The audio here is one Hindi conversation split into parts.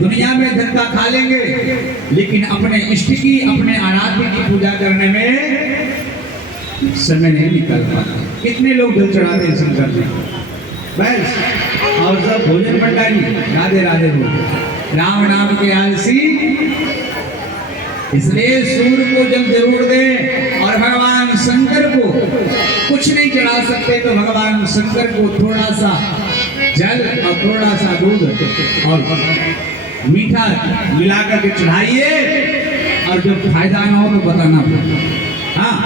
दुनिया में धक्का खा लेंगे, लेकिन अपने इष्ट की, अपने आराध्य की पूजा करने में समय नहीं निकल पाता। कितने लोग जल चढ़ाते हैं शंकर जी, बस और सब भोजन भंडारी, राधे राधे बोल, राम नाम के आलसी। इसलिए सूर्य को जब जरूर दे, और भगवान शंकर को कुछ नहीं चढ़ा सकते तो भगवान शंकर को थोड़ा सा जल और थोड़ा सा दूध और मीठा मिलाकर के चढ़ाइए, और जब फायदा ना हो तो बताना पड़ेगा। हाँ,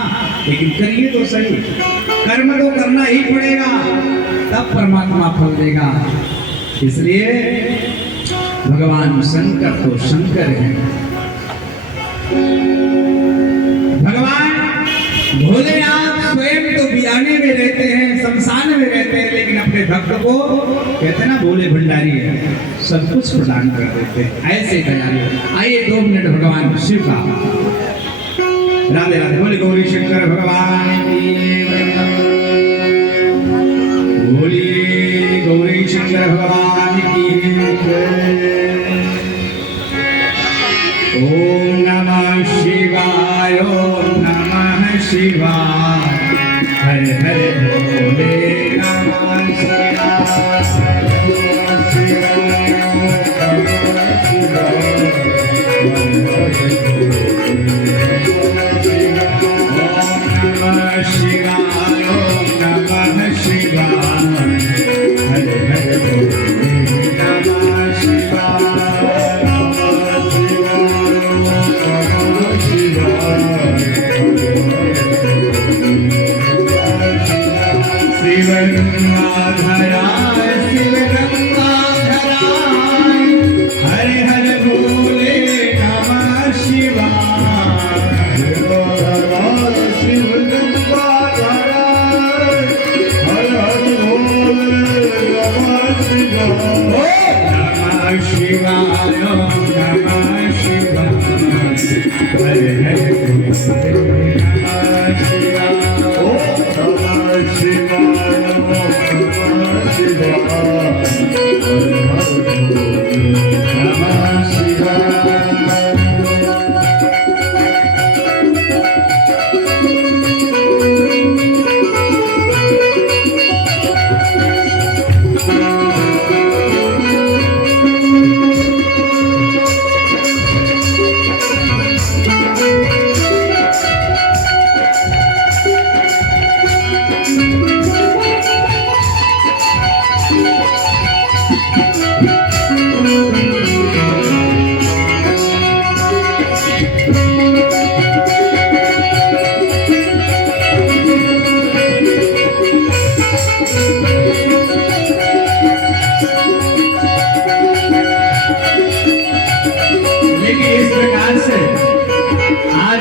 लेकिन करिए तो सही, कर्म तो करना ही पड़ेगा, तब परमात्मा फल देगा। इसलिए भगवान शंकर तो शंकर है। भगवान भोलेनाथ स्वयं तो बियाने में रहते हैं, शमशान में रहते हैं, लेकिन अपने भक्त को कहते हैं ना भोले भंडारी है, सब कुछ प्रदान कर देते हैं। ऐसे दयालु। आइए 2 मिनट भगवान शिव का राधे राधे बोले। गौरी शंकर भगवान की, बोलिए गौरी शंकर भगवान की। ओम नमः शिवाय, ओम नमः शिवाय, हरे हरे भोले नमः शिवाय।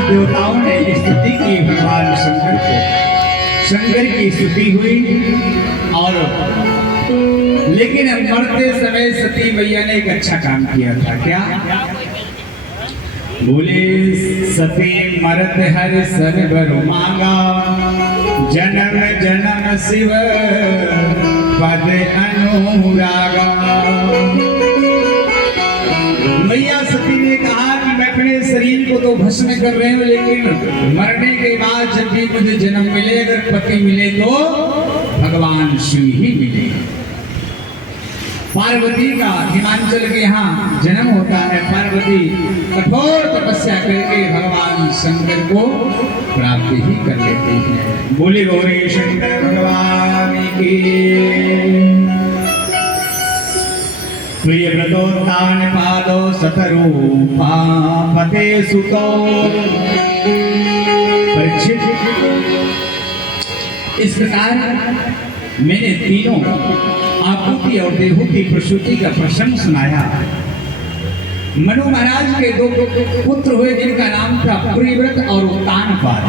देवताओं ने स्तुति की भगवान शंकर को, शंकर की स्तुति हुई। और लेकिन मरते समय सती मैया ने एक अच्छा काम किया था। क्या बोले? सती मरत हर सर्वर मांगा, जन्म जन्म शिव पद अनुरागा। मैया सती ने कहा कि मैं अपने शरीर को तो भस्म कर रहे हूं, लेकिन मरने के बाद जब भी मुझे जन्म मिले, अगर पति मिले तो भगवान शिव ही मिले। पार्वती का हिमांचल के यहाँ जन्म होता है। पार्वती कठोर तपस्या करके भगवान शंकर को प्राप्त ही कर लेती है। बोले गौरी शंकर भगवान की। प्रिय व्रतोत्तान पादो सतरूपा पते सुतो। परीक्षित, इस प्रकार मैंने तीनों आपूति और देहूति प्रसूति का प्रसंग सुनाया। मनु महाराज के दो पुत्र हुए जिनका नाम था प्रियव्रत और उत्तानपाद।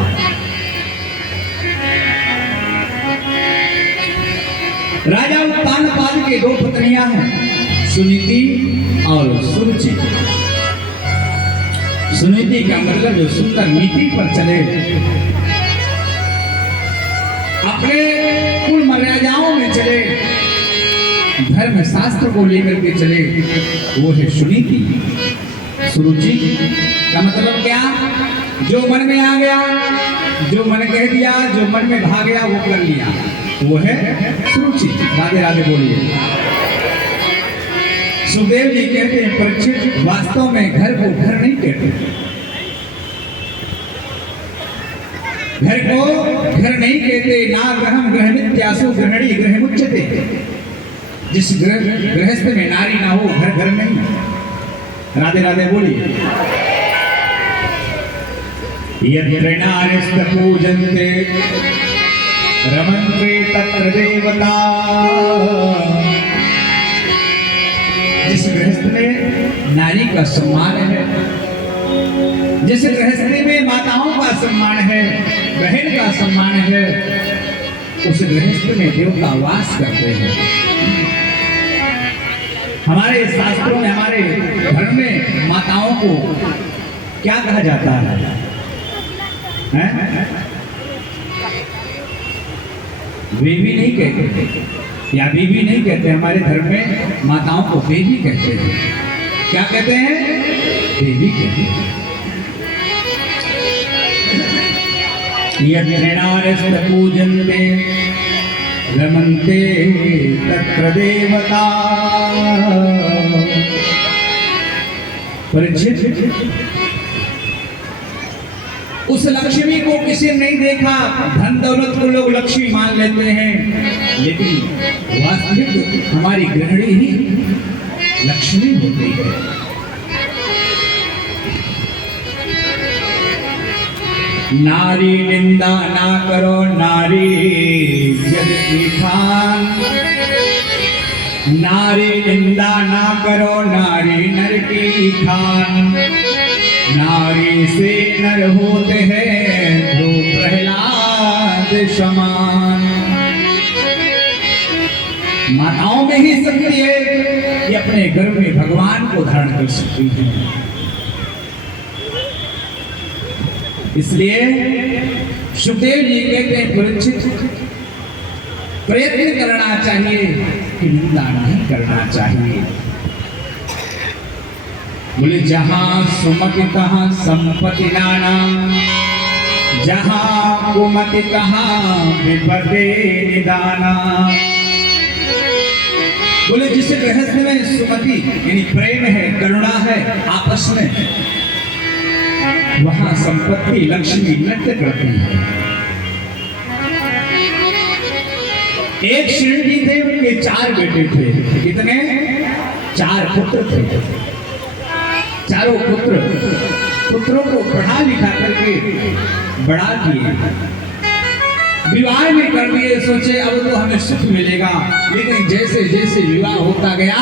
राजा उत्तानपाद के दो पत्नियां हैं, सुनीति और सुरुचि। सुनीति का मतलब जो सुंदर नीति पर चले, अपने कुल मर्यादाओं में चले, धर्म शास्त्र को लेकर के चले, वो है सुनीति, सुरुचि। का मतलब क्या? जो मन में आ गया, जो मन कह दिया, जो मन में भाग गया वो कर लिया, वो है सुरुचि। राधे राधे बोलिए। सुखदेव जी कहते हैं परीक्षित, वास्तव में घर को घर नहीं कहते, घर को घर नहीं कहते। ना ग्रहम ग्रहमित्यासु ग्रहणी ग्रहमुच्यते। जिस गृहस्थ में नारी ना हो, घर घर नहीं। राधे राधे बोलिए। यत्र नारीस्त पूजन्ते रमन्ते तत्र देवता। जिस गृहस्थ में नारी का सम्मान है, जिस गृहस्थी में माताओं का सम्मान है, बहन का सम्मान है, उस गृहस्थ में देवता वास करते हैं। हमारे शास्त्रों में, हमारे धर्म में माताओं को क्या कहा जाता है? बेबी नहीं कहते या बीबी नहीं कहते। हमारे धर्म में माताओं को बेबी कहते हैं। क्या कहते हैं? बेबी कहते हैं। यत्र पूजन्ते रमन्ते तत्र देवता। परीक्षित, उस लक्ष्मी को किसी ने नहीं देखा। धन दौलत को लोग लक्ष्मी मान लेते हैं, लेकिन वास्तविक हमारी गृहिणी ही लक्ष्मी होती है। नारी निंदा ना करो, नारी जग की खान। नारी निंदा ना करो, नारी नर की खान। नारी से नर होते हैं दो प्रहलाद समान। माताओं में ही शक्ति है कि अपने गर्भ में भगवान को धारण कर सकती है। इसलिए सुखदेव जी कहते हैं परीक्षित, प्रयत्न करना चाहिए कि निंदा नहीं करना चाहिए। बोले जहां सुमति तहां संपत्ति नाना, जहां कुमति तहां विपदे निदाना। बोले जिस गृहस्थ में सुमति यानी प्रेम है, करुणा है आपस में, वहां संपत्ति लक्ष्मी नृत्य करती है। एक श्रीजी थे, उनके 4 बेटे थे। कितने? 4 पुत्र थे। चारों पुत्रों को पढ़ा लिखा करके बड़ा किए, विवाह में कर दिए। सोचे अब तो हमें सुख मिलेगा, लेकिन जैसे जैसे विवाह होता गया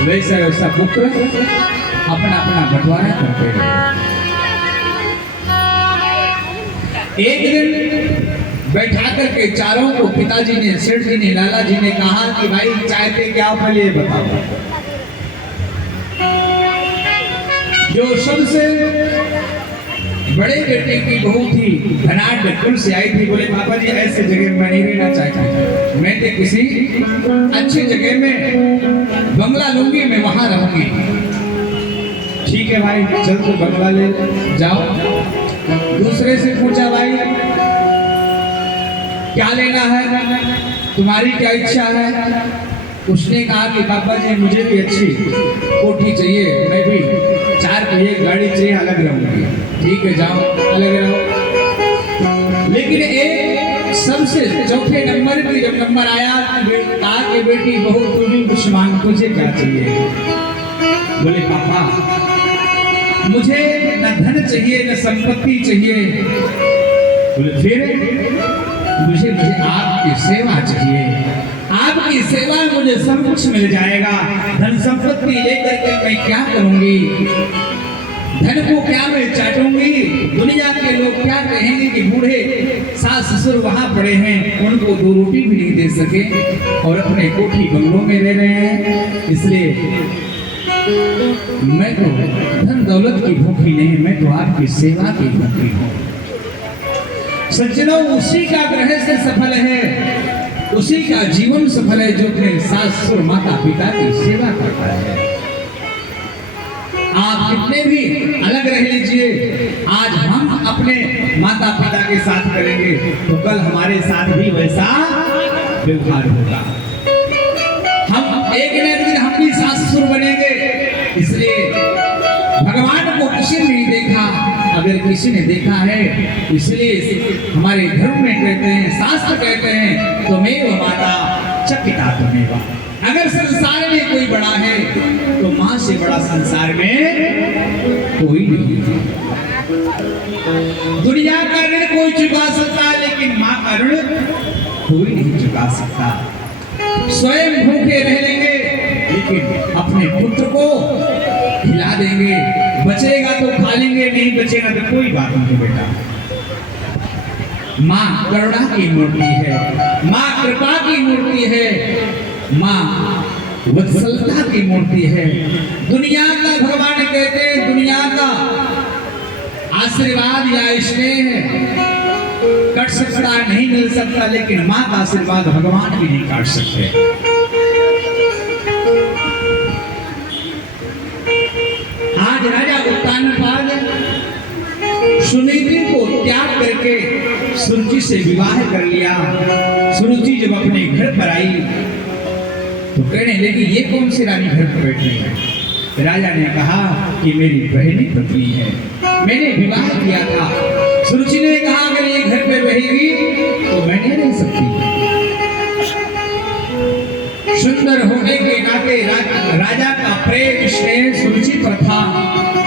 वैसा वैसा पुत्र अपना अपना बंटवारा करते रहे। एक दिन बैठा करके चारों को पिताजी ने, सेठ जी ने, लाला जी ने कहा कि भाई चाहते क्या, पहले बताओ। जो सबसे बड़े बेटे की बहू थी, धनाढ़ कुल से आई थी, बोले पापा जी ऐसे जगह में नहीं रहना चाहती, मैं तो किसी अच्छी जगह में बंगला लूंगी, मैं वहां रहूंगी। ठीक है भाई, चल तो बंगला ले जाओ। दूसरे से पूछा भाई क्या लेना है, तुम्हारी क्या इच्छा है? उसने कहा कि पापा जी मुझे भी अच्छी कोठी चाहिए, मैं भी 4 पहिए गाड़ी चाहिए, अलग रहूंगी। ठीक है जाओ, अलग रहो। लेकिन एक सबसे चौथे नंबर की जब नंबर आया, कहा कि बेटी बहू तू भी कुछ मांग, तुझे क्या चाहिए? बोले पापा मुझे न धन चाहिए न संपत्ति चाहिए। बोले फिर? मुझे आपकी सेवा चाहिए, आपकी सेवा मुझे सब कुछ मिल जाएगा। धन संपत्ति लेकर के मैं क्या करूंगी? धन को क्या मैं चाटूंगी? दुनिया के लोग क्या कहेंगे कि बूढ़े सास ससुर वहां पड़े हैं, उनको 2 रोटी भी नहीं दे सके और अपने कोठी बंगलों में रह रहे हैं। इसलिए मैं तो धन दौलत की भूखी नहीं, मैं तो आपकी सेवा की भूखी हूँ। सज्जनों, उसी का गृहस्थ सफल है उसी का जीवन सफल है जो अपने सास ससुर माता पिता की सेवा करता है। आप कितने भी अलग रह लीजिए, आज हम अपने माता पिता के साथ करेंगे तो कल हमारे साथ भी वैसा व्यवहार होगा। हम एक न एक दिन हम भी सास ससुर बनेंगे। इसलिए भगवान को किसी ने नहीं देखा, अगर किसी ने देखा है, इसलिए हमारे धर्म में कहते हैं, शास्त्र कहते हैं, त्वमेव माता च पिता त्वमेव। अगर संसार में कोई बड़ा है तो मां से बड़ा संसार में कोई नहीं। दुनिया का ऋण कोई चुका सकता है, लेकिन मां का ऋण कोई नहीं चुका सकता। स्वयं भूखे रह लेंगे, लेकिन अपने पुत्र को खिला देंगे। बचेगा तो खा लेंगे, नहीं बचेगा तो कोई बात नहीं बेटा। मां करुणा की मूर्ति है, मां कृपा की मूर्ति है, मां वत्सलता की मूर्ति है। दुनिया का भगवान कहते हैं, दुनिया का आशीर्वाद या स्नेह कट सकता नहीं, मिल सकता, लेकिन मां का आशीर्वाद भगवान भी नहीं काट सकते। आज राजा उत्तानपाद सुनीति को त्याग करके सुरुचि से विवाह कर लिया। सुरुचि जब अपने घर पर आई तो कहने लगी, ये कौन सी रानी घर पर बैठी है? राजा ने कहा कि मेरी बहनी पत्नी है, मैंने विवाह किया था। सुरुचि ने कहा, अगर ये घर पे रहेगी तो मैं नहीं रह सकती। सुंदर होने के नाते राजा का प्रेम स्नेह सुरुचि पर था।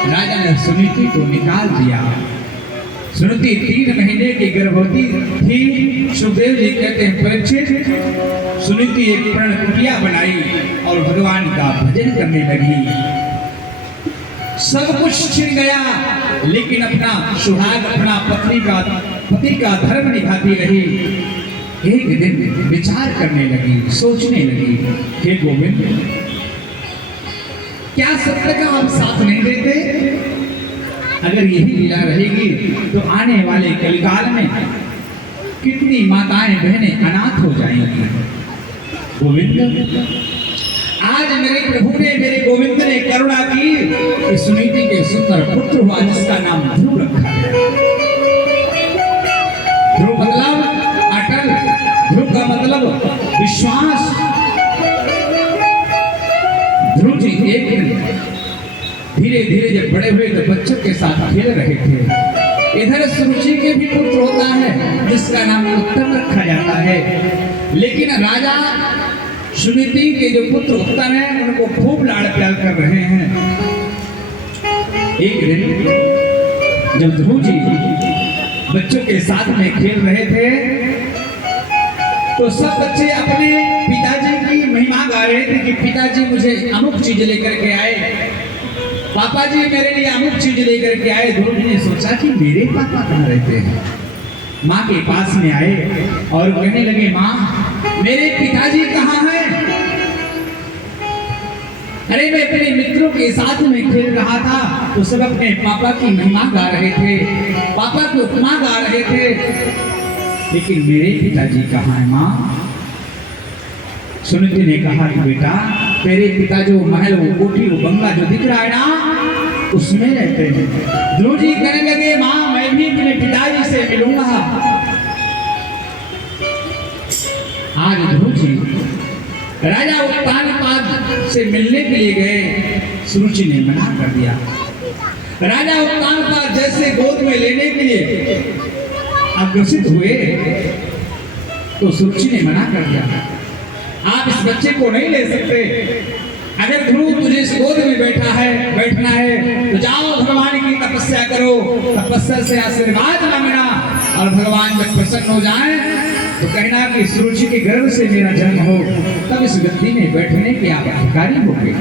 राजा ने सुनीति को निकाल दिया। सुनीति 3 महीने की गर्भवती थी। सुखदेव जी कहते हैं, परीक्षित, सुनीति एक प्रण कुटिया बनाई और भगवान का भजन करने लगी। सब कुछ छिन गया, लेकिन अपना सुहाग, अपना पति का धर्म निभाती रही। एक दिन विचार करने लगी, सोचने लगी, हे गोविंद, क्या सत्य का आप साथ नहीं देते? अगर यही लीला रहेगी तो आने वाले कलिकाल में कितनी माताएं बहनें अनाथ हो जाएंगी। गोविंद, आज मेरे प्रभु ने, मेरे गोविंद ने करुणा की कि सुनीति के सुंदर पुत्र हुआ जिसका नाम ध्रुव रखा है। ध्रुव मतलब अटल, ध्रुव का मतलब विश्वास। ध्रुव जी एक दिन धीरे धीरे जब बड़े हुए तो बच्चों के साथ खेल रहे थे। इधर सुरुचि के भी पुत्र होता है जिसका नाम उत्तम रखा जाता है, लेकिन राजा सुनीति के जो पुत्र उत्तम है उनको खूब लाड़ प्यार कर रहे हैं। एक दिन जब ध्रुव जी बच्चों के साथ में खेल रहे थे तो सब बच्चे अपने पिताजी की महिमा गा रहे थे कि पिताजी मुझे अमुक चीज लेकर के आए, पापा जी मेरे लिए अमुक चीज लेकर के आए। ध्रुव जी ने सोचा कि मेरे पापा कहाँ रहते हैं। माँ के पास में आए और कहने लगे, माँ मेरे पिताजी कहाँ हैं? अरे मैं अपने मित्रों के साथ में खेल रहा था तो सब अपने पापा की महिमा गा रहे थे, पापा की उपमा गा रहे थे, लेकिन मेरे पिताजी कहाँ हैं माँ? सुनीति ने कहा कि बेटा तेरे पिता जो महल, वो कोठी, वो बंगला जो दिख रहा है ना, उसमें रहते हैं। ध्रुव जी कहने लगे, माँ मैं भी अपने पिताजी से मिलूंगा। आज ध्रुव जी राजा उत्तानपाद से मिलने के लिए गए। सुरुचि ने मना कर दिया। राजा उत्तानपाद जैसे गोद में लेने के लिए अग्रसित हुए तो सुरुचि ने मना कर दिया, आप इस बच्चे को नहीं ले सकते। अगर ध्रुव तुझे इस गोद में बैठना है तो जाओ भगवान की तपस्या करो, तपस्या से आशीर्वाद मांगना, और भगवान जब प्रसन्न हो जाए तो कहना कि सुरुचि के गर्भ से मेरा जन्म हो, तब इस गद्दी में बैठने के आप अधिकारी होंगे।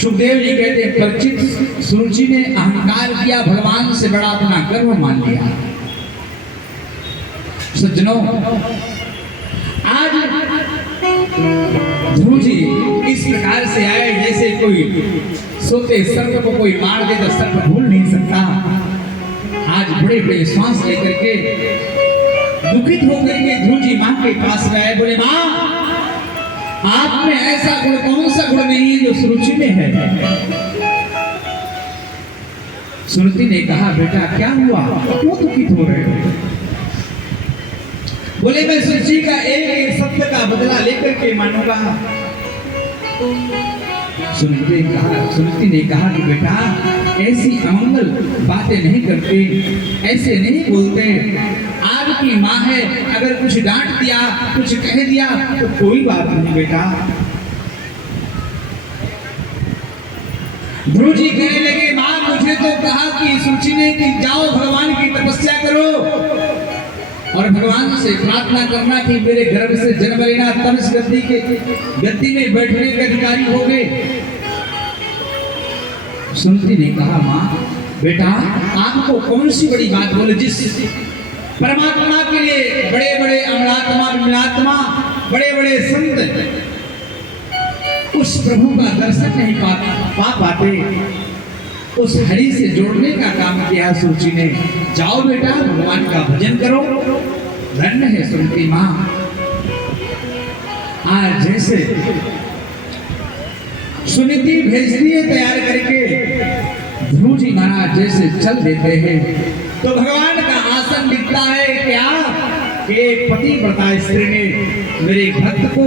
सुखदेव जी कहते हैं, परिचित सुरुचि ने अहंकार किया, भगवान से बड़ा अपना गर्व मान लिया। सज्जनों, आज ध्रुव जी इस प्रकार से आए जैसे कोई सोते सर्प को कोई मार दे तो सर्प भूल नहीं सकता। आज बड़े बड़े श्वास लेकर के दुखित होकर के ध्रुव जी मां के पास गए, बोले मां आप में ऐसा गुण कौन सा गुण नहीं है जो सुरुचि में है? सुरुचि ने कहा बेटा क्या हुआ, क्यों दुखित हो रहे हो? बोले मैं सुरुचि का एक एक शब्द का बदला लेकर के मानूंगा। सुरुचि ने कहा कि बेटा ऐसी अमंगल बातें नहीं करते, ऐसे नहीं बोलते। आपकी माँ है, अगर कुछ डांट दिया, कुछ कह दिया तो कोई बात नहीं बेटा। ध्रुव जी कहने लगे माँ मुझे तो कहा कि सुरुचि ने कि जाओ भगवान की तपस्या करो और भगवान से प्रार्थना करना कि मेरे गर्भ से जन्म लेना, तब इस गद्दी में बैठने के अधिकारी हो गए। सुरुचि ने कहा माँ बेटा आपको कौन सी बड़ी बात बोले, जिस परमात्मा के लिए बड़े बड़े अमलात्मा विमलात्मा बड़े बड़े संत उस प्रभु का दर्शन नहीं पा पाते, उस हरि से जोड़ने का काम किया सुरुचि ने। जाओ बेटा भगवान का भजन करो। धन्य है सुरुचि माँ। आज जैसे सुनीति भेजती है तैयार करके, ध्रुव जी महाराज जैसे चल देते हैं तो भगवान का आसन दिखता है। क्या कि पति व्रता स्त्री ने मेरे भक्त को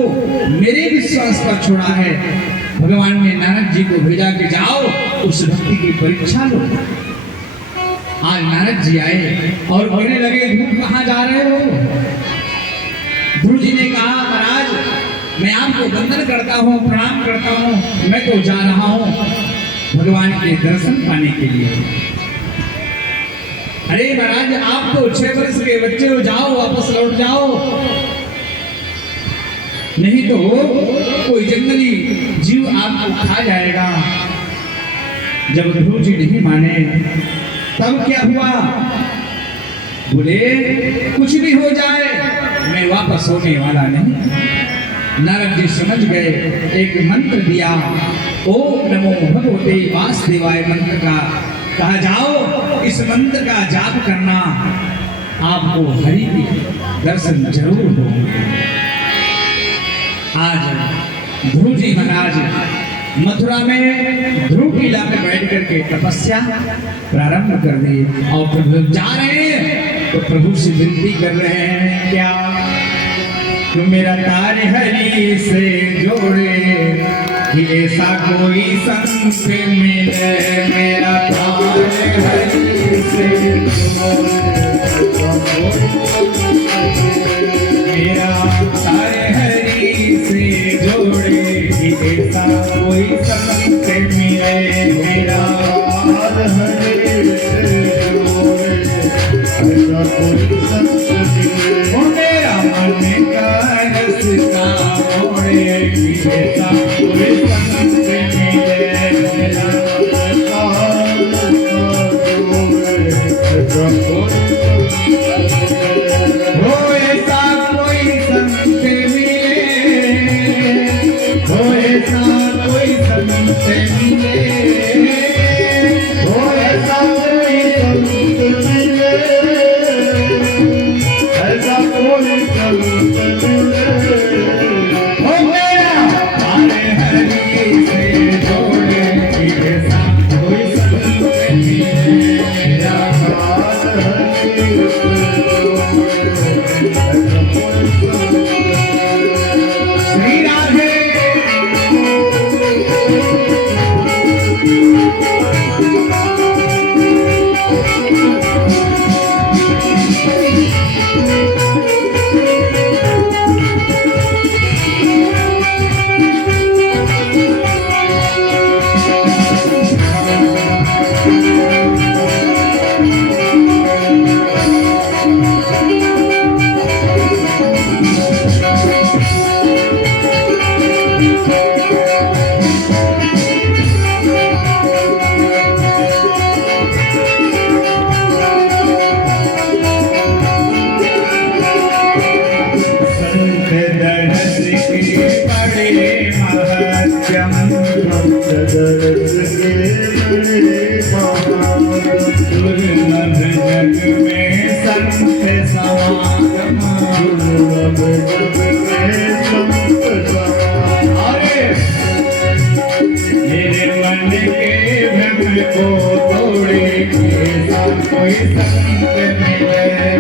मेरे विश्वास पर छोड़ा है। भगवान ने नारद जी को भेजा कि जाओ उस भक्ति की परीक्षा लो। आज नारद जी आए और कहने लगे ध्रुव कहाँ जा रहे हो? ध्रुव जी ने कहा महाराज मैं आपको वंदन करता हूँ, प्रणाम करता हूँ, मैं तो जा रहा हूँ भगवान के दर्शन पाने के लिए। अरे महाराज आप तो 6 वर्ष के बच्चे हो, जाओ वापस लौट जाओ, नहीं तो कोई जंगली जीव आपको खा जाएगा। जब ध्रुव जी नहीं माने तब क्या हुआ? बोले कुछ भी हो जाए मैं वापस होने वाला नहीं। नारद जी समझ गए, एक मंत्र दिया, ओम नमो भगवते वासुदेवाय मंत्र का कहा जाओ इस मंत्र का जाप करना, आपको हरि के दर्शन जरूर होंगे। आज ध्रुव जी महाराज मथुरा में ध्रुव लीला में बैठ करके तपस्या प्रारंभ कर दी और प्रभु जा रहे हैं तो प्रभु से विनती कर रहे हैं क्या तो मेरा तार हरि से जोड़े कि ऐसा कोई संत मिले, मेरा तार हरि से जोड़े, मेरा तार हरि से जोड़े कि ऐसा कोई संत मिले, मेरा तार हरि से जोड़े ऐसा कोई संत मिले, मेरा मन का रस्ता मोड़े कि ऐसा कोई संत मिले, मेरा मन का रस्ता मोड़े ऐसा कोई हो, ऐसा कोई संत मिले, हो ऐसा कोई संत मिले, हो ऐसा कोई संत मिले, ऐसा कोई संत मिले, हो मेरा तारे हरि से जोड़े कि ऐसा कोई संत मिले, मेरा तार हरि से जोड़े ऐसा कोई संत मिले। श्री राधे दुर्लभ जग में संत समागम मन के भ्रम को तोड़े, ऐसा कोई संत मिले मेरे।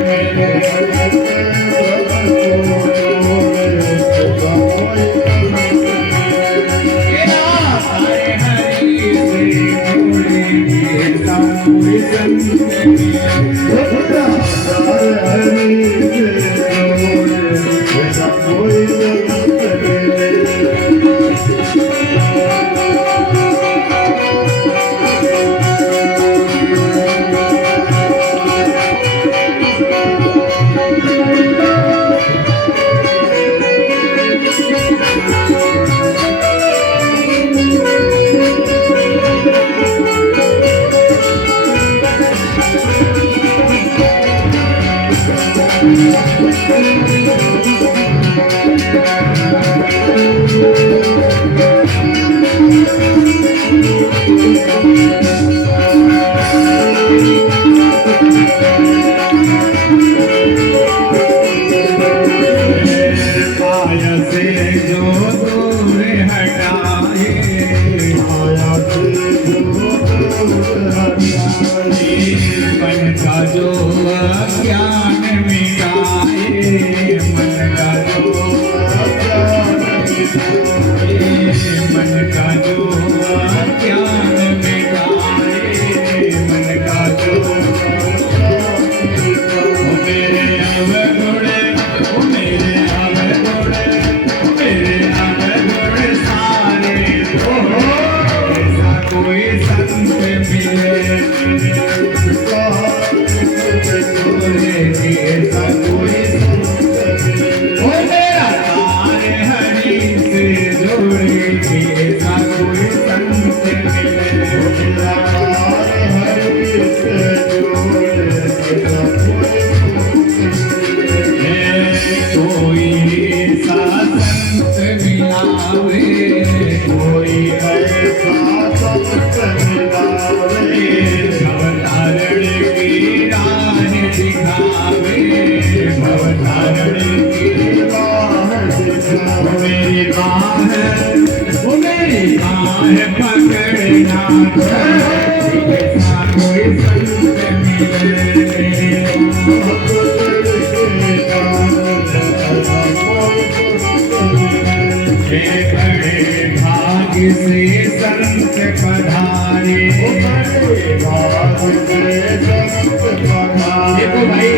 देखो भाई,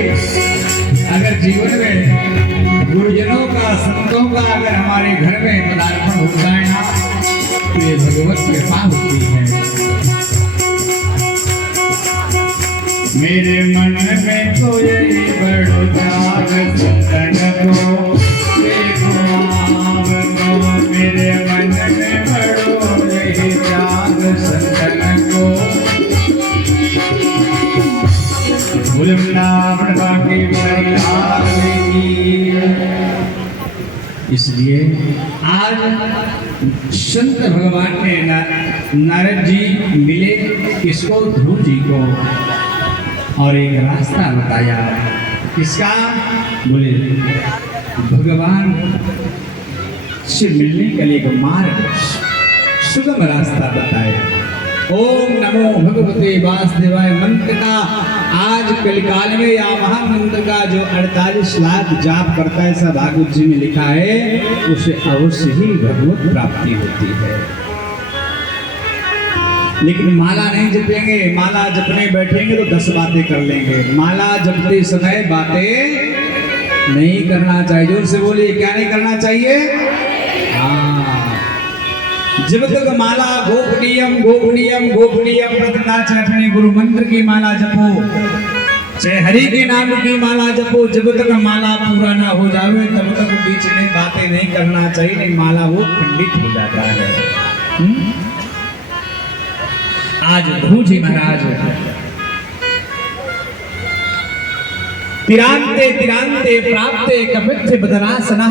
अगर जीवन में गुरुजनों का, संतों का अगर हमारे घर में पदार्पण हो जाए ना, तो ये भगवत कृपा होती है। मेरे मन में तो यही बड़ो त्याग चिंतन को देखो आप, मेरे मन में बड़ो यही त्याग चिंतन को। इसलिए आज संत भगवान ने नारद जी मिले किसको, ध्रुव जी को, और एक रास्ता बताया। किसका? बोले भगवान से मिलने के लिए एक मार्ग, सुगम रास्ता बताए। ओम नमो भगवते वासुदेवाय मंत्र का आज कलिकाल में या महामंत्र का जो 48 लाख जाप करता है, सब भागवत जी में लिखा है, उसे अवश्य ही भगवत प्राप्ति होती है। लेकिन माला नहीं जपेंगे, माला जपने बैठेंगे तो 10 बातें कर लेंगे। माला जपते समय बातें नहीं करना चाहिए। जोर से बोलिए, क्या नहीं करना चाहिए? हाँ, जब तक माला गोपनीयम गोपनीयम गोपनीयम प्रतिना चाहे गुरु मंत्र की माला जपो, चाहे हरि के नाम की माला जपो, जब तक माला पूरा ना हो जावे तब तक बीच में बातें नहीं करना चाहिए, नहीं माला वो खंडित हो जाता है। आज ध्रुव जी महाराज तिरांते तिरांते प्राप्ते कपित्थ बदरासना,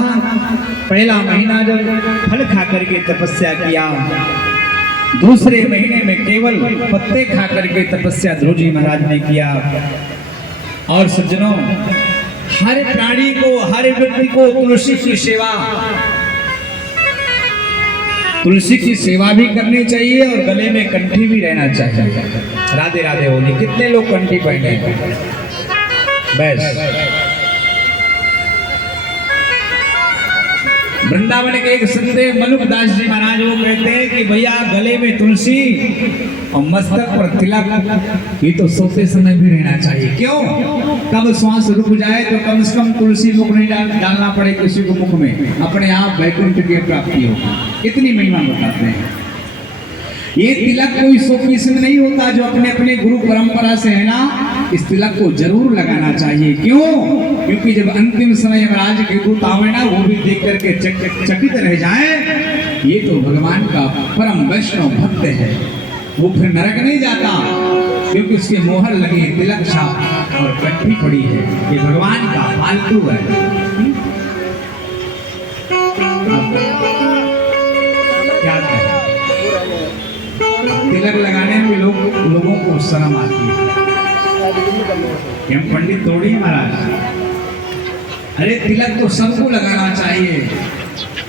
पहला महीना जब फल खा करके तपस्या किया, दूसरे महीने में केवल पत्ते खा करके तपस्या ध्रुव जी महाराज ने किया। और सज्जनों, हर प्राणी को, हर व्यक्ति को तुलसी की सेवा तुलसी की सेवा भी करनी चाहिए और गले में कंठी भी रहना चाहिए। राधे राधे बोली। कितने लोग कंठी पहने हैं? बस वृंदावन के एक संत मलुकदास जी महाराज वो कहते हैं कि भैया गले में तुलसी और मस्तक पर तिलक ये तो सोते समय भी रहना चाहिए। क्यों? कब श्वास रुक जाए तो कम से कम तुलसी मुख नहीं डालना पड़े किसी को मुख में, अपने आप वैकुंठ की प्राप्ति होगी। इतनी महिमा बताते हैं। ये तिलक कोई शोपीस में नहीं होता, जो अपने अपने गुरु परंपरा से है ना, इस तिलक को जरूर लगाना चाहिए। क्यों? क्योंकि जब अंतिम समय महाराज के दूत आवे ना, वो भी देख करके चकित रह जाए, ये तो भगवान का परम वैष्णव भक्त है, वो फिर नरक नहीं जाता, क्योंकि उसके मोहर लगे तिलक छाप और कंठी पड़ी है। ये भगवान का पालतू है। क्या करें? तिलक लगाने में लोगों को शर्म आती है। हम पंडित थोड़ी महाराज। अरे तिलक तो सबको लगाना चाहिए।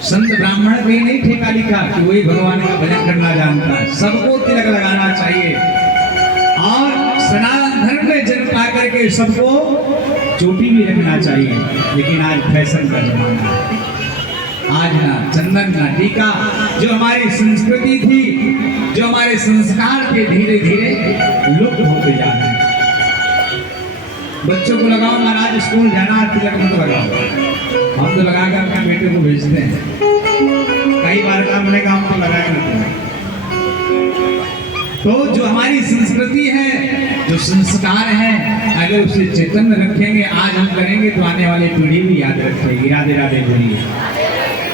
संत ब्राह्मण भी नहीं ठेका लिखा कि वही भगवान का भजन करना जानता है। सबको तिलक लगाना चाहिए और सनातन धर्म में जन्म पा करके सबको चोटी भी रखना चाहिए। लेकिन आज फैशन का जमाना है। आज ना चंदन ना टीका, जो हमारी संस्कृति थी, जो हमारे संस्कार थे, धीरे धीरे लुप्त होते जा रहे हैं। बच्चों को लगाओ महाराज, स्कूल जाना, तिलक मत लगाओ। हम तो लगा कर अपने बेटे को भेजते हैं। कई बार काम ने काम तो लगाया नहीं। तो जो हमारी संस्कृति है, जो संस्कार है, अगर उसे चेतन रखेंगे, आज हम करेंगे तो आने वाली पीढ़ी भी याद रखेगी। राधे राधे बोलिए।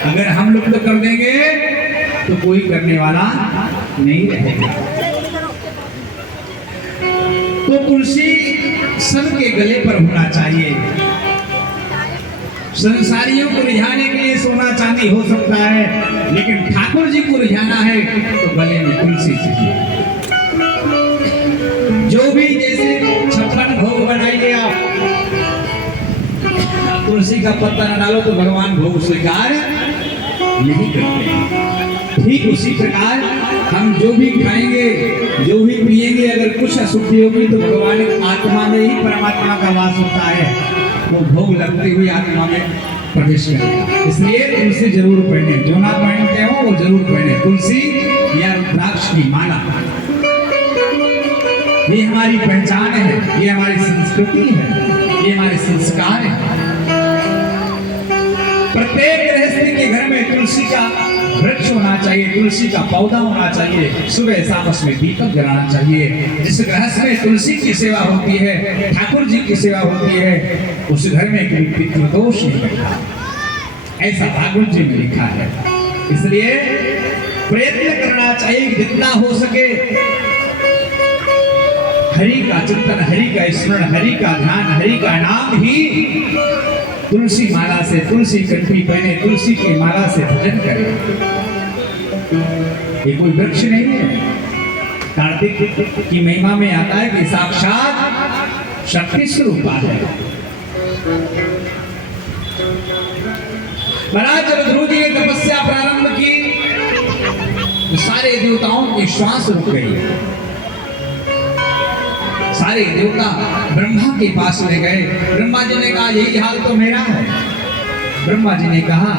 अगर हम लुप्त कर देंगे तो कोई करने वाला नहीं रहेगा। तो तुलसी सबके गले पर होना चाहिए। संसारियों को रिझाने के लिए सोना चांदी हो सकता है, लेकिन ठाकुर जी को रिझाना है तो गले में तुलसी चाहिए। जो भी जैसे 56 भोग बनाइए आप, तुलसी का पत्ता न डालो तो भगवान भोग स्वीकार नहीं करते हैं। ठीक उसी प्रकार हम जो भी खाएंगे, जो भी पिएंगे, अगर कुछ अशुद्धि होगी तो भगवान आत्मा में ही परमात्मा का वास होता है, वो भोग लगते हुए आत्मा में प्रवेश करेगा। इसलिए तुलसी जरूर पहने। जो ना पहनते हो वो जरूर पहने। तुलसी या रुद्राक्ष की माला, ये हमारी पहचान है, ये हमारी संस्कृति है, ये हमारे संस्कार है। प्रत्येक गृहस्थी के घर में तुलसी का वृक्ष होना चाहिए, तुलसी का पौधा होना चाहिए, सुबह शाम उसमें दीपक जलाना चाहिए। जिस गृहस्थ में तुलसी की सेवा होती है, ठाकुर जी की सेवा होती है, उस घर में कोई पितृदोष नहीं रहता, ऐसा भागवत जी में लिखा है। इसलिए प्रयत्न करना चाहिए कि जितना हो सके हरि का चिंतन, हरि का स्मरण, हरि का ध्यान, हरि का नाम ही तुलसी माला से, तुलसी कंठी पहने, तुलसी की माला से भजन करें। ये कोई वृक्ष नहीं है। कार्तिक की महिमा में आता है कि साक्षात शक्ति स्वरूपा है। महाराज जब ध्रुव जी ने तपस्या प्रारंभ की तो सारे देवताओं की श्वास रुक गई। सारे देवता ब्रह्मा के पास ले गए। ब्रह्मा जी ने कहा यही हाल तो मेरा है। ब्रह्मा जी ने कहा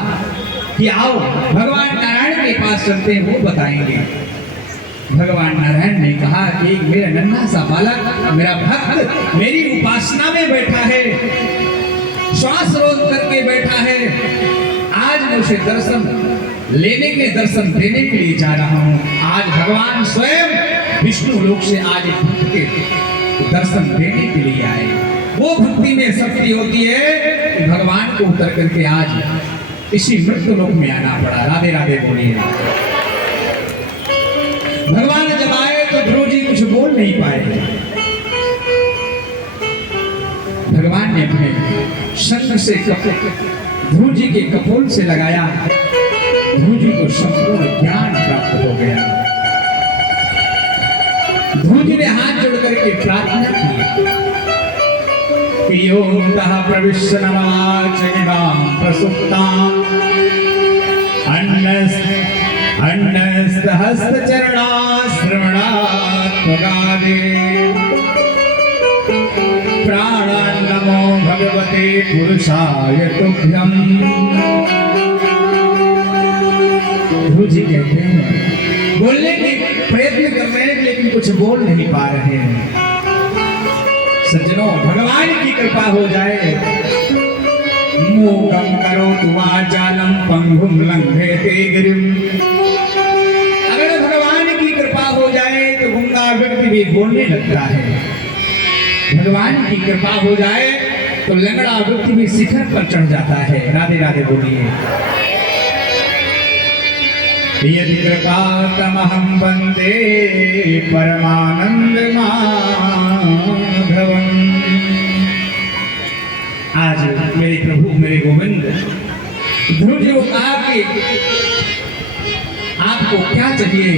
कि आओ भगवान नारायण के पास चलते हैं, वो बताएंगे। भगवान नारायण ने कहा कि मेरा नन्हा सा बालक, मेरा भक्त मेरी उपासना में बैठा है, श्वास रोक करके बैठा है। आज मैं उसे दर्शन लेने के, दर्शन देने के लिए जा रहा हूँ। आज भगवान स्वयं विष्णु लोक से आज एक भक्त के दर्शन देने के लिए आए। वो भक्ति में शक्ति होती है कि भगवान को उतर करके आज इसी मृत्यु लोक में आना पड़ा। राधे राधे बोलिए। भगवान जब आए तो ध्रुव जी कुछ बोल नहीं पाए। भगवान ने अपने शंख से ध्रुव जी के कपोल से लगाया। ध्रुव जी को संपूर्ण ज्ञान प्राप्त हो गया। ध्रुव जी ने हाथ जोड़ करके प्रार्थना की कि योगतः प्रविश्य नवाचनिमां प्रसुप्तां दंडस्थ हस्त चरणाश्रवणात्मकादे प्राणान् नमो भगवते पुरुषाय तुभ्यं। ध्रुव जी कहते हैं बोलने की प्रयत्न कर रहे हैं लेकिन कुछ बोल नहीं पा रहे हैं। सज्जनों, भगवान की कृपा हो जाए, मूकं करोतु वाचालं पंगुं लंघयते गिरिं। अगर भगवान की कृपा हो जाए तो गूंगा व्यक्ति भी बोलने लगता है। भगवान की कृपा हो जाए तो लंगड़ा व्यक्ति भी शिखर पर चढ़ जाता है। राधे राधे बोलिए। यदि कृपा तमहं वंदे परमानंद माधवम्। आज मेरे प्रभु मेरे गोविंद ध्रुव जी को कहा कि आपको क्या चाहिए।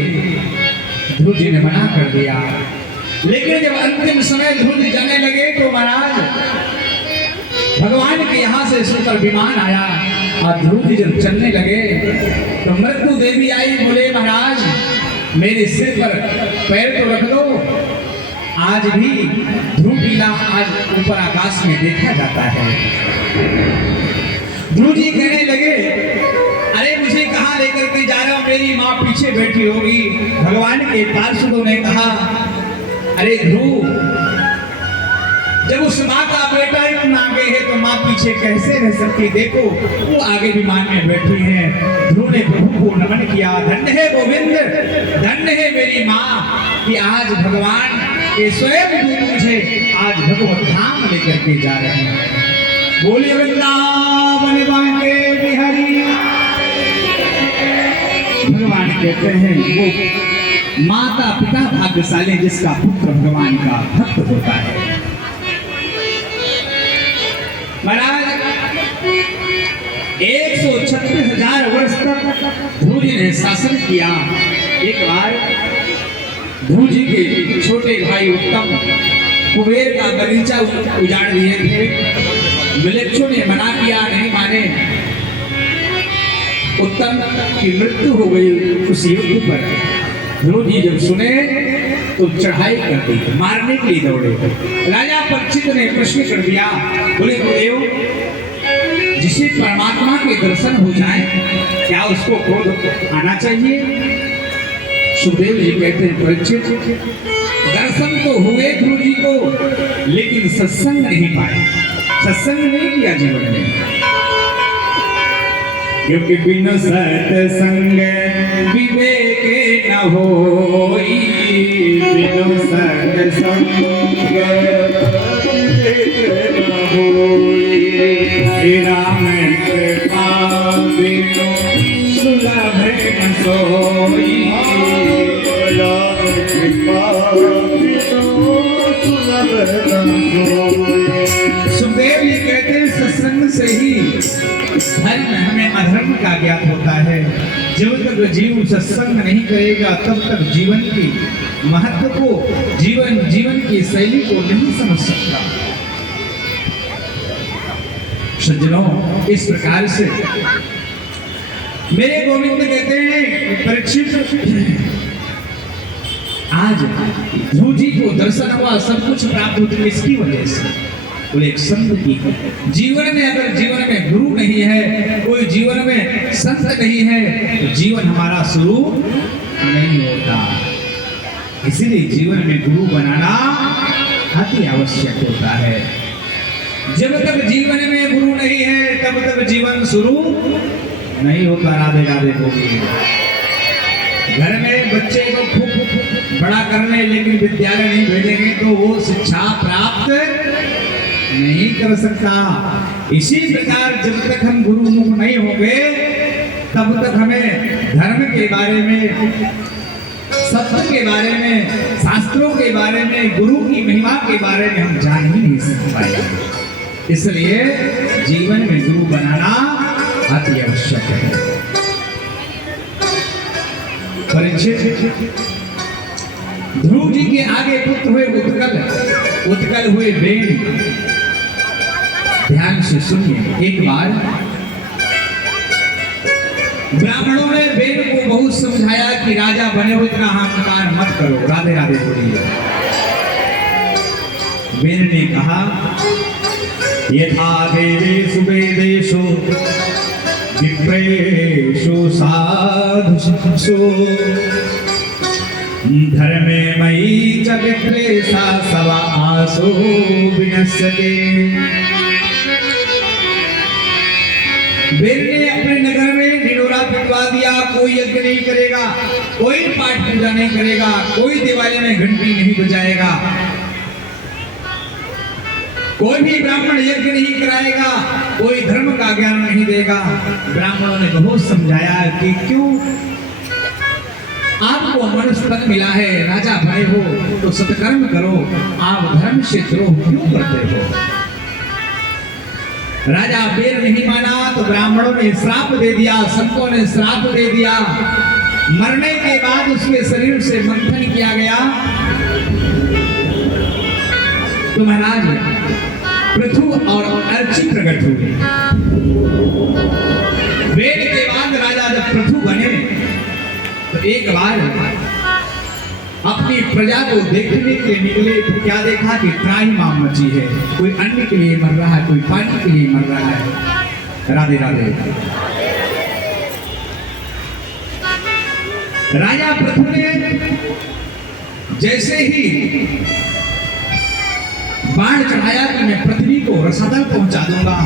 ध्रुव जी ने मना कर दिया, लेकिन जब अंतिम समय ध्रुव जी जाने लगे तो महाराज भगवान के यहाँ से सुंदर विमान आया और ध्रुव जी जब चलने लगे तो मृत्यु देवी आई। बोले महाराज मेरे सिर पर पैर तो रख दो। आज भी ध्रुव लीला आज ऊपर आकाश में देखा जाता है। ध्रुव जी कहने लगे अरे मुझे कहाँ लेकर के जा रहा हूँ, मेरी माँ पीछे बैठी होगी। भगवान के पार्षदों ने कहा अरे ध्रुव, जब उस माँ का बेटा ही आगे है तो माँ पीछे कैसे रह सकती। देखो वो आगे विमान में बैठी है। ध्रुव ने प्रभु को नमन किया। धन्य है गोविंद, धन्य है मेरी माँ कि आज भगवान ये स्वयं मुझे आज भगवत धाम लेकर के जा रहे हैं। बोलिए वृंदावन बांके बिहारी। भगवान कहते हैं वो माता पिता भाग्यशाली जिसका पुत्र भगवान का भक्त होता है। महाराज 136,000 वर्ष तक ध्रुव जी ने शासन किया। एक बार ध्रुव जी के छोटे भाई उत्तम कुबेर का बगीचा उजाड़ दिए थे। विलक्षण ने मना किया, नहीं माने। उत्तम की मृत्यु हो गई उस युद्ध पर। ध्रुव जी जब सुने तो चढ़ाई कर दी, मारने के लिए दौड़े। राजा परीक्षित ने प्रश्न कर दिया, बोले गुरुदेव जिसे परमात्मा के दर्शन हो जाए क्या उसको क्रोध आना चाहिए। सुखदेव जी कहते हैं परीक्षित दर्शन तो हुए ध्रुव जी को लेकिन सत्संग नहीं पाए, सत्संग नहीं किया जीवन में। क्योंकि बिन सत्संग विवेक न होई, बिन सत्संग विवेक न होई। राम कृपा बिनु सुलभ न सोई, राम कृपा बिनु सुलभ न सोई। सुखदेव जी कहते हैं सत्संग से ही धर्म हमें अधर्म का ज्ञात होता है। जब तक जीव सत्संग नहीं करेगा तब तक जीवन की महत्व को, जीवन की शैली को नहीं समझ सकता। सज्जनों, इस प्रकार से मेरे गोविंद कहते हैं परीक्षित आज ध्रुव जी को दर्शन हुआ, सब कुछ प्राप्त होता है इसकी वजह से। बोले एक संत की जीवन में, अगर जीवन में गुरु नहीं है, कोई जीवन में संत नहीं है तो जीवन हमारा शुरू नहीं होता। इसीलिए जीवन में गुरु बनाना अति आवश्यक होता है। जब तक जीवन में गुरु नहीं है तब तक जीवन शुरू नहीं होता। राधे राधे बोलिए। घर में बच्चे को खूब बड़ा करने लेकिन विद्यालय नहीं भेजेंगे तो वो शिक्षा प्राप्त नहीं कर सकता। इसी प्रकार जब तक हम गुरुमुख नहीं होंगे तब तक हमें धर्म के बारे में, सत्य के बारे में, शास्त्रों के बारे में, गुरु की महिमा के बारे में हम जान ही नहीं पाएंगे। इसलिए जीवन में गुरु बनाना अति आवश्यक है। परीक्षित ध्रुव जी के आगे पुत्र हुए उत्कल हुए वेण। ध्यान से सुनिए। एक बार ब्राह्मणों ने वेण को बहुत बहुत समझाया कि राजा बने हो इतना अहंकार मत करो, राधे राधे बोलिए। वेद ने कहा यथा देवेषु वेदेषु विप्रेषु साधुषु धर्मे मयि च विप्रेषा सवा आसो विनश्यते। वेद ने अपने नगर में ढिंढोरा पिटवा दिया, कोई यज्ञ नहीं करेगा, कोई पाठ पूजा नहीं करेगा, कोई दिवाली में घंटी नहीं बजाएगा, कोई भी ब्राह्मण यज्ञ नहीं कराएगा, कोई धर्म का ज्ञान नहीं देगा। ब्राह्मणों ने बहुत समझाया कि क्यों आपको मनुष्य पद मिला है, राजा बने हो तो सत्कर्म करो, आप धर्म से द्रोह क्यों करते हो। राजा बेर नहीं माना तो ब्राह्मणों ने श्राप दे दिया, संतों ने श्राप दे दिया। मरने के बाद उसके शरीर से मंथन किया गया तो महाराज पृथु और अर्ची प्रकट हुए। वेद के बाद राजा जब पृथु बने तो एक बार अपनी प्रजा को देखने के लिए निकले तो क्या देखा कि त्राहिमाम मची है, कोई अन्न के लिए मर रहा है, कोई पानी के लिए मर रहा है। राधे राधे। राजा पृथु ने जैसे ही बाण चढ़ाया कि मैं पृथ्वी को रसातल पहुंचा दूंगा,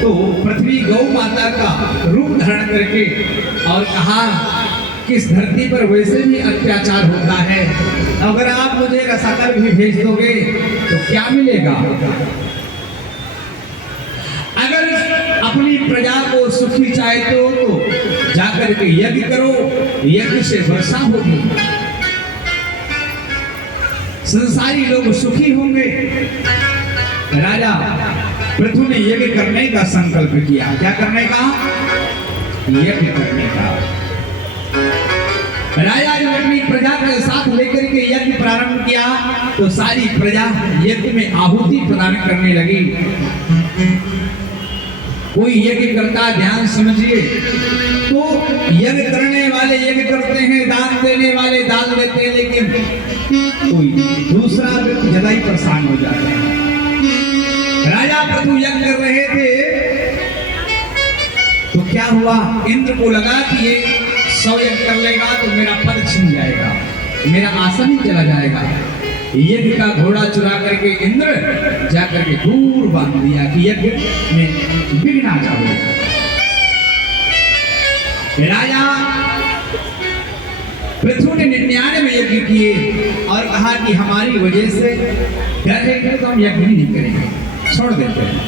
तो पृथ्वी गौ माता का रूप धारण करके और कहा कि इस धरती पर वैसे भी अत्याचार होता है, अगर आप मुझे रसातल भी भेज दोगे तो क्या मिलेगा। अगर अपनी प्रजा को सुखी चाहते हो तो जाकर के यज्ञ करो, यज्ञ से वर्षा होगी, संसारी लोग सुखी होंगे। राजा पृथु ने यज्ञ करने का संकल्प किया। क्या करने का? यज्ञ करने का। राजा जब अपनी प्रजा के साथ लेकर के यज्ञ प्रारंभ किया तो सारी प्रजा यज्ञ में आहुति प्रदान करने लगी। कोई यज्ञ करता, ध्यान समझिए, तो यज्ञ करने वाले यज्ञ करते हैं, दान देने वाले दान देते हैं, लेकिन कोई दूसरा व्यक्ति ज्यादा ही परेशान हो जाता है। राजा पृथु यज्ञ कर रहे थे तो क्या हुआ, इंद्र को लगा कि ये 100 यज्ञ कर लेगा तो मेरा पद छिन जाएगा, मेरा आसन ही चला जाएगा। यज्ञ का घोड़ा चुरा करके इंद्र जाकर के दूर बांध दिया कि यज्ञ में विघ्न आ जाए। राजा पृथु ने 99 यज्ञ किए और कहा कि हमारी वजह से डर है तो हम यज्ञ नहीं करेंगे, छोड़ देते हैं।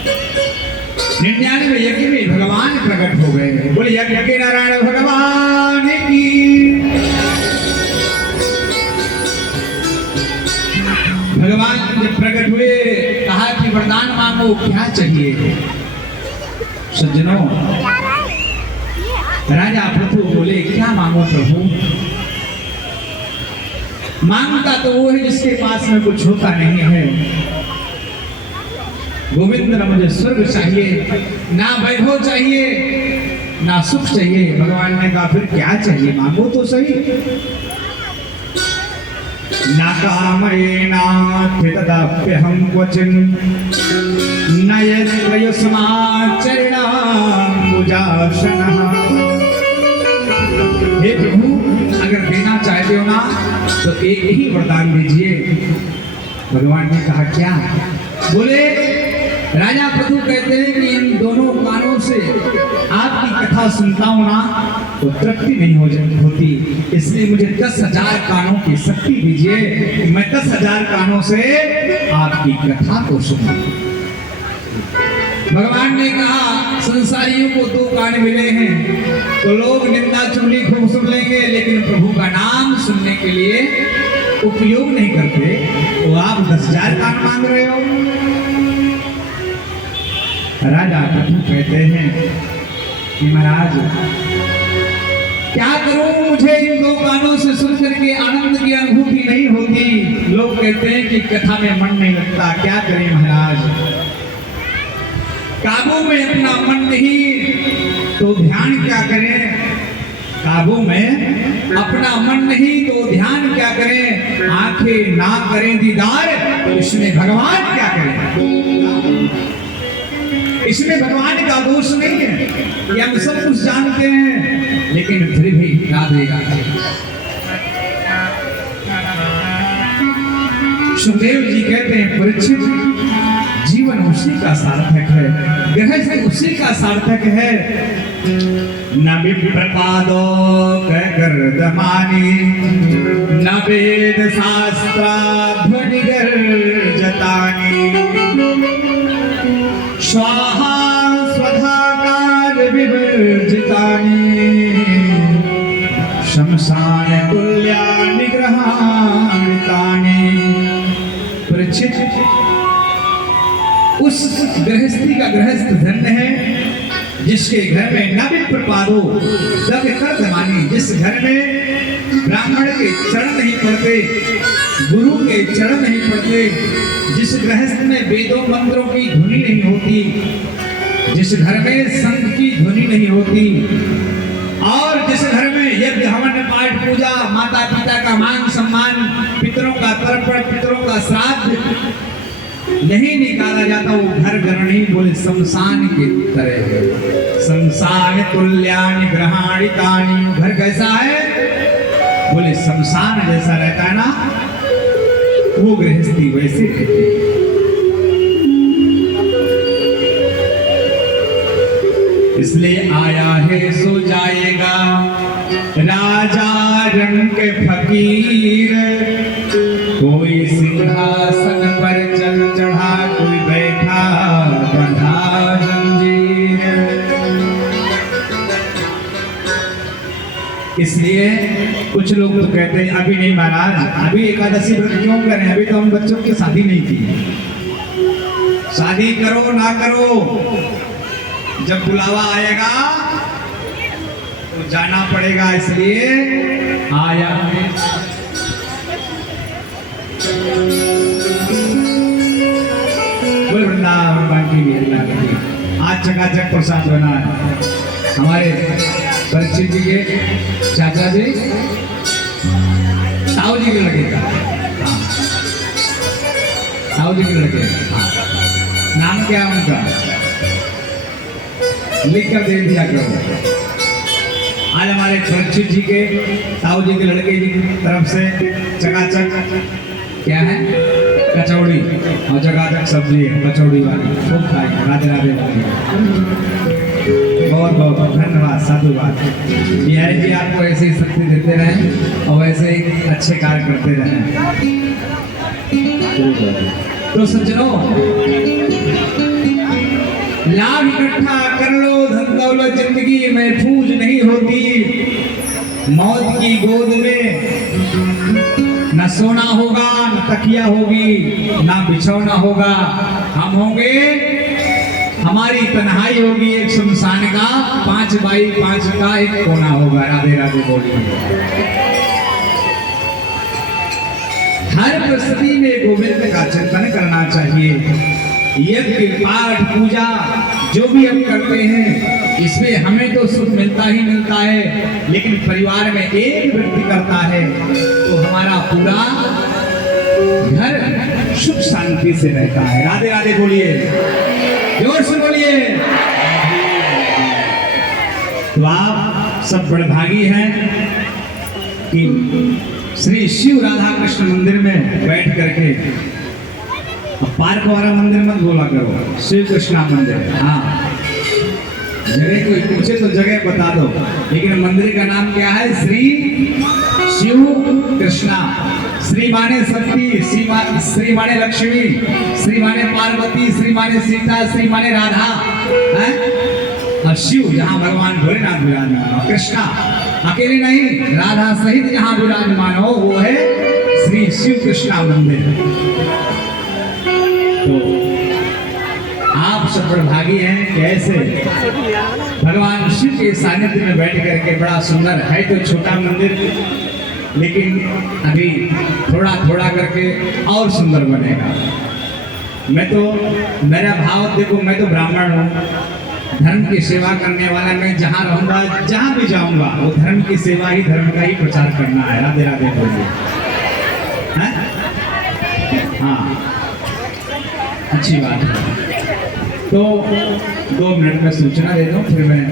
99 यज्ञ में भगवान प्रकट हो गए। बोले यज्ञ के नारायण भगवान की। भगवान जब प्रकट हुए कहा कि वरदान मांगो, क्या चाहिए। सज्जनों, राजा पृथु बोले क्या मांगो प्रभु। मांगता तो वो है जिसके पास में कुछ होता नहीं है। गोविंद ने मुझे स्वर्ग चाहिए, ना वैभव चाहिए, ना सुख चाहिए। भगवान ने कहा फिर क्या चाहिए, मांगो तो सही। न कामयेनाथ तदाप्यहं क्वचिन न यत्रयस्माचरणं मुजाशनः। हे प्रभु, अगर देना चाहते हो ना तो एक ही वरदान दीजिए। भगवान ने कहा क्या। बोले राजा पृथु कहते हैं कि इन दोनों कानों से आपकी कथा सुनता हूं ना तो तृप्ति नहीं होती, इसलिए मुझे 10,000 कानों की शक्ति दीजिए कि मैं 10,000 कानों से आपकी कथा को सुनूं। भगवान ने कहा संसारियों को 2 कान मिले हैं तो लोग निंदा चुगली खूब सुन लेंगे, लेकिन प्रभु का नाम सुनने के लिए उपयोग नहीं करते, तो आप 10,000 कान मांग रहे हो। राजा पृथु कहते हैं कि महाराज क्या करूं, मुझे इन 2 कानों से सुन करके आनंद की अनुभूति नहीं होती। लोग कहते हैं कि कथा में मन नहीं लगता, क्या करें महाराज। काबू में अपना मन नहीं तो ध्यान क्या करें। काबू में अपना मन नहीं तो ध्यान क्या करें, आंखें ना करें दीदार तो इसमें भगवान क्या करें। इसमें भगवान का दोष नहीं है, ये हम सब कुछ जानते हैं, लेकिन फिर भी राधे राधे। सुखदेव जी कहते हैं परीक्षित, जीवन उसी का सार्थक है, गृहस्थ उसी का सार्थक है। न विप्रपादो गर्दमानी, न वेद शास्त्राध्वनि गर्जतानि, स्वाहा स्वधाकार विवर्जितानि, शमशान तुल्यानि ग्रहाणितानि। परीक्षित, उस गृहस्थी का गृहस्थ धन्य है जिसके घर में न विप्रपादो गर्दमानी, जिस घर में ब्राह्मण के चरण नहीं पड़ते, गुरु के चरण नहीं पड़ते, जिस गृहस्थ में वेदों मंत्रों की ध्वनि नहीं होती, जिस घर में संत की ध्वनि नहीं होती, और जिस घर में यज्ञ हवन पाठ पूजा, माता पिता का मान सम्मान, पितरों का तर्पण, पितरों का श्राद्ध नहीं निकाला जाता, वो घर गरणी बोले शमशान की तरह है। शमशान तुल्यानि ग्रहाणितानि, घर कैसा है बोले शमशान जैसा रहता है ना, वो गृहस्थी वैसे रहती है। इसलिए आया है सो जाएगा, राजा रंग के फकीर, कोई सिंहासन पर चल चढ़ा, कोई बैठा बंधा जंजीर। इसलिए कुछ लोग तो कहते हैं अभी नहीं महाराज, अभी एकादशी व्रत क्यों करें, अभी तो हम बच्चों की शादी नहीं की। शादी करो ना करो, जब बुलावा आएगा तो जाना पड़ेगा, इसलिए आया है। वृंदावन बाकी आज चकाचक प्रसाद बना है। हमारे परीक्षित जी के चाचा जी, ताऊ जी के लड़के का, हाँ ताऊ जी के लड़के, हाँ नाम क्या है उनका, लिख कर दे दिया करो। आज हमारे परीक्षित जी के ताऊ जी के लड़के की तरफ से चकाचक क्या है, कचौड़ी और चकाचक सब्जी है, कचौड़ी वाली खूब खाएंगे, राधे राधे वाली। बहुत बहुत धन्यवाद, साधुवाद। बिहारी जी आपको ऐसे ही शक्ति देते रहें और वैसे ही अच्छे कार्य करते रहें। तो सज्जनों, लाभ इकट्ठा कर लो, धन दौलत जिंदगी महफूज नहीं होती। मौत की गोद में न सोना होगा, न तकिया होगी, न बिछौना होगा, हम होंगे, हमारी तन्हाई होगी एक शमशान का 5x5 का एक कोना होगा। राधे राधे बोलिए। हर परिस्थिति में गोविंद का चिंतन करना चाहिए। यज्ञ पाठ पूजा जो भी हम करते हैं, इसमें हमें तो सुख मिलता ही मिलता है, लेकिन परिवार में एक व्यक्ति करता है तो हमारा पूरा घर सुख शांति से रहता है। राधे राधे बोलिए, जोर से बोलिए। तो आप सब बड़े भागी हैं कि श्री शिव राधा कृष्ण मंदिर में बैठ करके, पार्क वाला मंदिर मत बोला करो, शिव कृष्णा मंदिर। हाँ, जगह कोई पूछे तो जगह बता दो, लेकिन मंदिर का नाम क्या है? श्री शिव कृष्णा। श्री माने शक्ति, श्री माने लक्ष्मी, श्री माने पार्वती, श्री माने सीता, श्री माने राधा है? और शिव जहाँ भगवान भोलेनाथ विराजमान हो, कृष्णा अकेले नहीं, राधा सहित जहाँ विराजमान हो वो है श्री शिव कृष्णा मंदिर। तो आप सब भागी हैं कैसे भगवान शिव के सानिध्य में बैठ करके। बड़ा सुंदर है, तो छोटा मंदिर, लेकिन अभी थोड़ा थोड़ा करके और सुंदर बनेगा। मैं तो, मेरा भाव देखो, मैं तो ब्राह्मण हूँ धर्म की सेवा करने वाला मैं जहाँ रहूंगा जहाँ भी जाऊंगा वो धर्म की सेवा ही धर्म का ही प्रचार करना है। राधे राधे बोलिए। हाँ अच्छी बात है। तो 2 मिनट में सूचना दे दूं फिर मैं।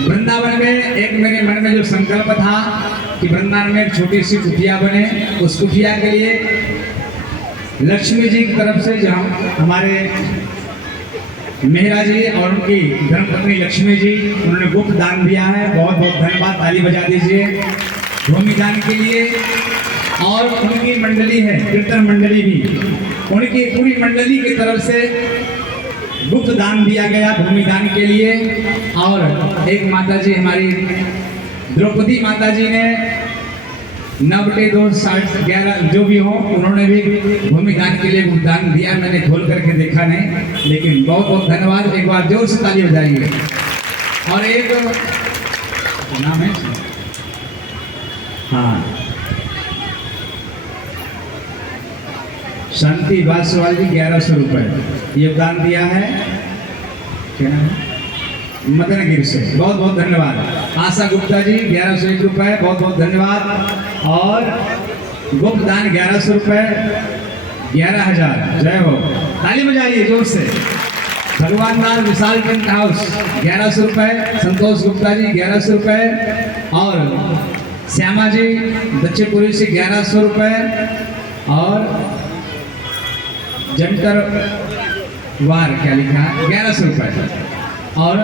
वृंदावन में एक मेरे मन में जो संकल्प था कि वृंदावन में एक छोटी सी कुटिया बने, उस कुटिया के लिए लक्ष्मी जी की तरफ से जो हमारे मेहरा जी और उनकी धर्मपत्नी लक्ष्मी जी उन्होंने गुप्त दान दिया है। बहुत बहुत धन्यवाद, ताली बजा दीजिए भूमि दान के लिए। और उनकी मंडली है कीर्तन मंडली भी, उनकी पूरी मंडली की तरफ से गुप्त दान दिया गया भूमि दान के लिए। और एक माता जी हमारी द्रौपदी माता जी ने 9/2 11 जो भी हो उन्होंने भी भूमि दान के लिए दान दिया। मैंने खोल करके देखा नहीं, लेकिन बहुत बहुत धन्यवाद। एक बार जोर से ताली बजाइए। और एक नाम है हाँ शांति बासवाल जी 1100 रुपए योगदान दिया है। क्या नाम है? मदनगिर से, बहुत बहुत धन्यवाद। आशा गुप्ता जी 1101 रुपए, बहुत बहुत धन्यवाद। और गुप्त दान 1100 रुपए, 11,000। जय हो, ताली बजाइए जोर से। भगवान लाल विशाल टेंट हाउस 1100 रुपए, संतोष गुप्ता जी 1100 रुपए। और श्यामा जी दक्षिणपुरी से 1100 रुपए। और जंतर वार क्या लिखा है 1100 रुपए। और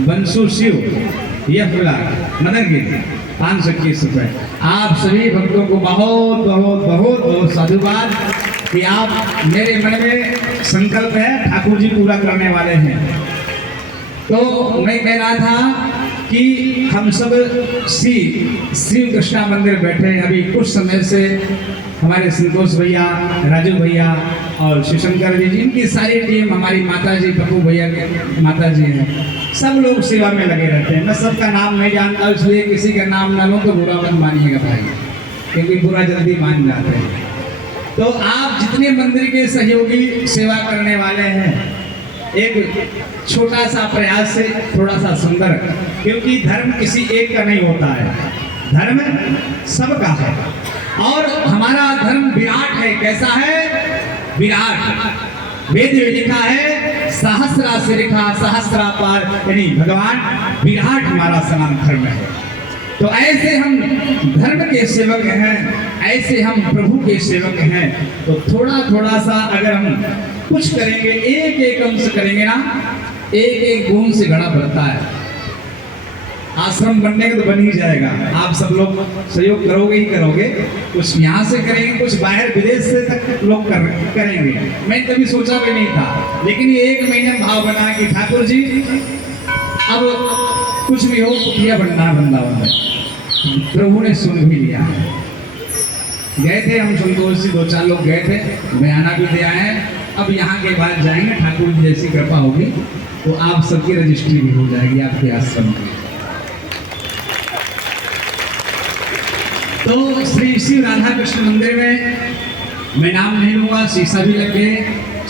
बंसु शिव यह बोला मदनगिरी 521 रुपए। आप सभी भक्तों को बहुत बहुत बहुत बहुत साधुवाद कि आप मेरे मन में संकल्प है ठाकुर जी पूरा करने वाले हैं। तो मैं कह रहा था कि हम सब श्री कृष्णा मंदिर बैठे हैं। अभी कुछ समय से हमारे संतोष भैया, राजू भैया और शिवशंकर जी, इनकी सारी टीम, हमारी माता जी, पप्पू भैया के माता जी हैं, सब लोग सेवा में लगे रहते हैं। मैं सबका नाम नहीं जानता, इसलिए किसी का नाम ना लूँ तो बुरा मत मानिएगा भाई, क्योंकि बुरा जल्दी मान जाते हैं। तो आप जितने मंदिर के सहयोगी सेवा करने वाले हैं, एक छोटा सा प्रयास से थोड़ा सा सुंदर, क्योंकि धर्म किसी एक का नहीं होता है, धर्म सबका है। और हमारा धर्म विराट है। कैसा है? विराट। वेद में लिखा है सहस्रा से लिखा सहस्रा पार, यानी भगवान विराट हमारा सनातन धर्म है। तो ऐसे हम धर्म के सेवक हैं, ऐसे हम प्रभु के सेवक हैं। तो थोड़ा थोड़ा सा अगर हम कुछ करेंगे, एक एक अंश करेंगे ना, एक एक बूंद से घड़ा भरता है। आश्रम बनने का तो बन ही जाएगा, आप सब लोग सहयोग करोगे ही करोगे। कुछ यहाँ से करेंगे, कुछ बाहर विदेश से तक लोग करेंगे। मैं कभी सोचा भी नहीं था, लेकिन ये 1 महीने भाव बना कि ठाकुर जी अब कुछ भी हो कुटिया बनना वृंदावन में। प्रभु ने सुन भी लिया। गए थे हम संतोष से 2-4 लोग गए थे, बयाना भी दे आए। अब यहाँ के बाद जाएंगे, ठाकुर जी जैसी कृपा होगी तो आप सबकी रजिस्ट्री भी हो जाएगी आपके आश्रम की। तो श्री श्री राधा कृष्ण मंदिर में मैं नाम नहीं लूँगा, शीशा भी लग गए,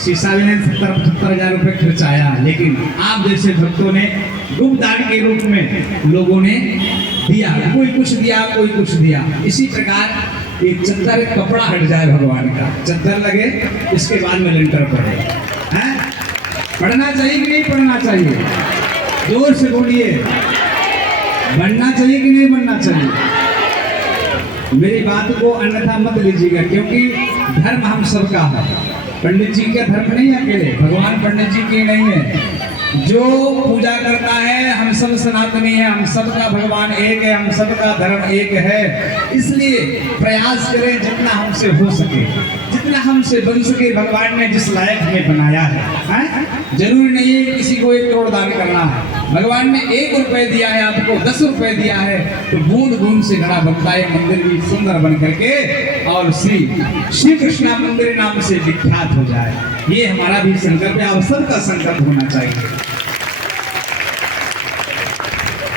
शीशा भी ने 70-75 हज़ार रुपये खर्च आया। लेकिन आप जैसे भक्तों ने गुप्त दान के रूप में लोगों ने दिया, कोई कुछ दिया, कोई कुछ दिया। इसी प्रकार एक चद्दर कपड़ा हट जाए भगवान का, चद्दर लगे, इसके बाद में लेंटर पड़े। हैं? पढ़ना चाहिए कि नहीं पढ़ना चाहिए? जोर से बोलिए। बनना चाहिए कि नहीं बनना चाहिए? मेरी बात को अन्यथा मत लीजिएगा, क्योंकि धर्म हम सबका है। पंडित जी का धर्म नहीं है अकेले, भगवान पंडित जी की नहीं है। जो पूजा करता है हम सब सनातनी है, हम सबका भगवान एक है, हम सबका धर्म एक है। इसलिए प्रयास करें जितना हमसे हो सके, जितना हमसे बन सके। भगवान ने जिस लायक हमें बनाया है, जरूरी नहीं है किसी को 1 करोड़ दान करना है। भगवान ने 1 रुपये दिया है, आपको 10 रुपये दिया है, तो बूंद बूंद से घड़ा बनता है। मंदिर भी सुंदर बन करके और श्री कृष्णा मंदिर नाम से विख्यात हो जाए, ये हमारा भी संकल्प है, आप सबका संकल्प होना चाहिए।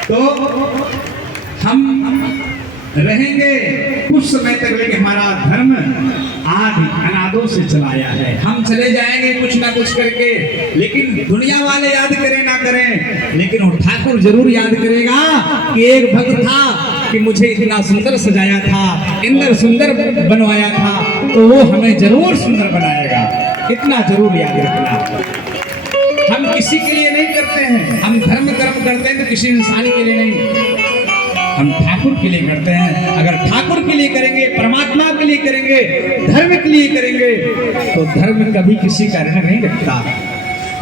तो हम रहेंगे कुछ समय तक, लेकिन हमारा धर्म आदि अनादों से चलाया है। हम चले जाएंगे कुछ ना कुछ करके, लेकिन दुनिया वाले याद करें ना करें, लेकिन वो ठाकुर जरूर याद करेगा कि एक भक्त था कि मुझे इतना सुंदर सजाया था, इंद्र सुंदर बनवाया था, तो वो हमें जरूर सुंदर बनाएगा। इतना जरूर याद रखना। हम किसी के लिए नहीं करते हैं, हम धर्म कर्म करते हैं तो किसी इंसानी के लिए नहीं, हम ठाकुर के लिए करते हैं। अगर ठाकुर के लिए करेंगे, परमात्मा के लिए करेंगे, धर्म के लिए करेंगे, तो धर्म कभी किसी का ऋण नहीं रखता।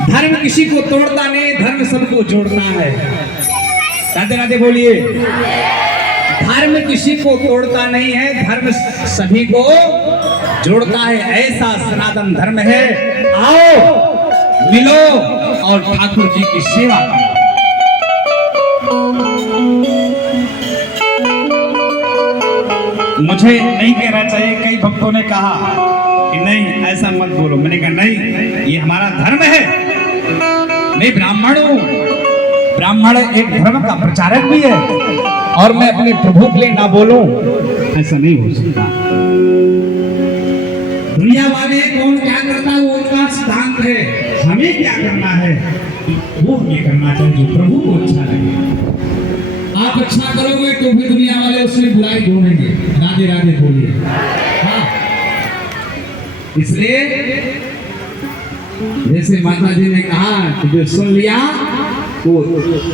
धर्म किसी को तोड़ता नहीं, धर्म सबको जोड़ता है। राधे राधे बोलिए। धर्म किसी को तोड़ता नहीं है, धर्म सभी को जोड़ता है। ऐसा सनातन धर्म है। आओ मिलो और ठाकुर जी की सेवा करो। मुझे नहीं कहना चाहिए, कई भक्तों ने कहा कि नहीं ऐसा मत बोलो। मैंने कहा नहीं, ये हमारा धर्म है। मैं ब्राह्मण हूँ, ब्राह्मण एक धर्म का प्रचारक भी है, और मैं अपने प्रभु के लिए ना बोलूं, ऐसा नहीं हो सकता। दुनिया वाले कौन क्या करता है वो उनका सिद्धांत है, हमें क्या करना है वो हमें करना चाहिए जो प्रभु को अच्छा लगे। आप अच्छा करोगे तो भी दुनिया वाले उसमें बुराई ढूंढेंगे। राधे राधे बोलिए। हाँ, इसलिए जैसे माता जी ने कहा कि जो सुन लिया वो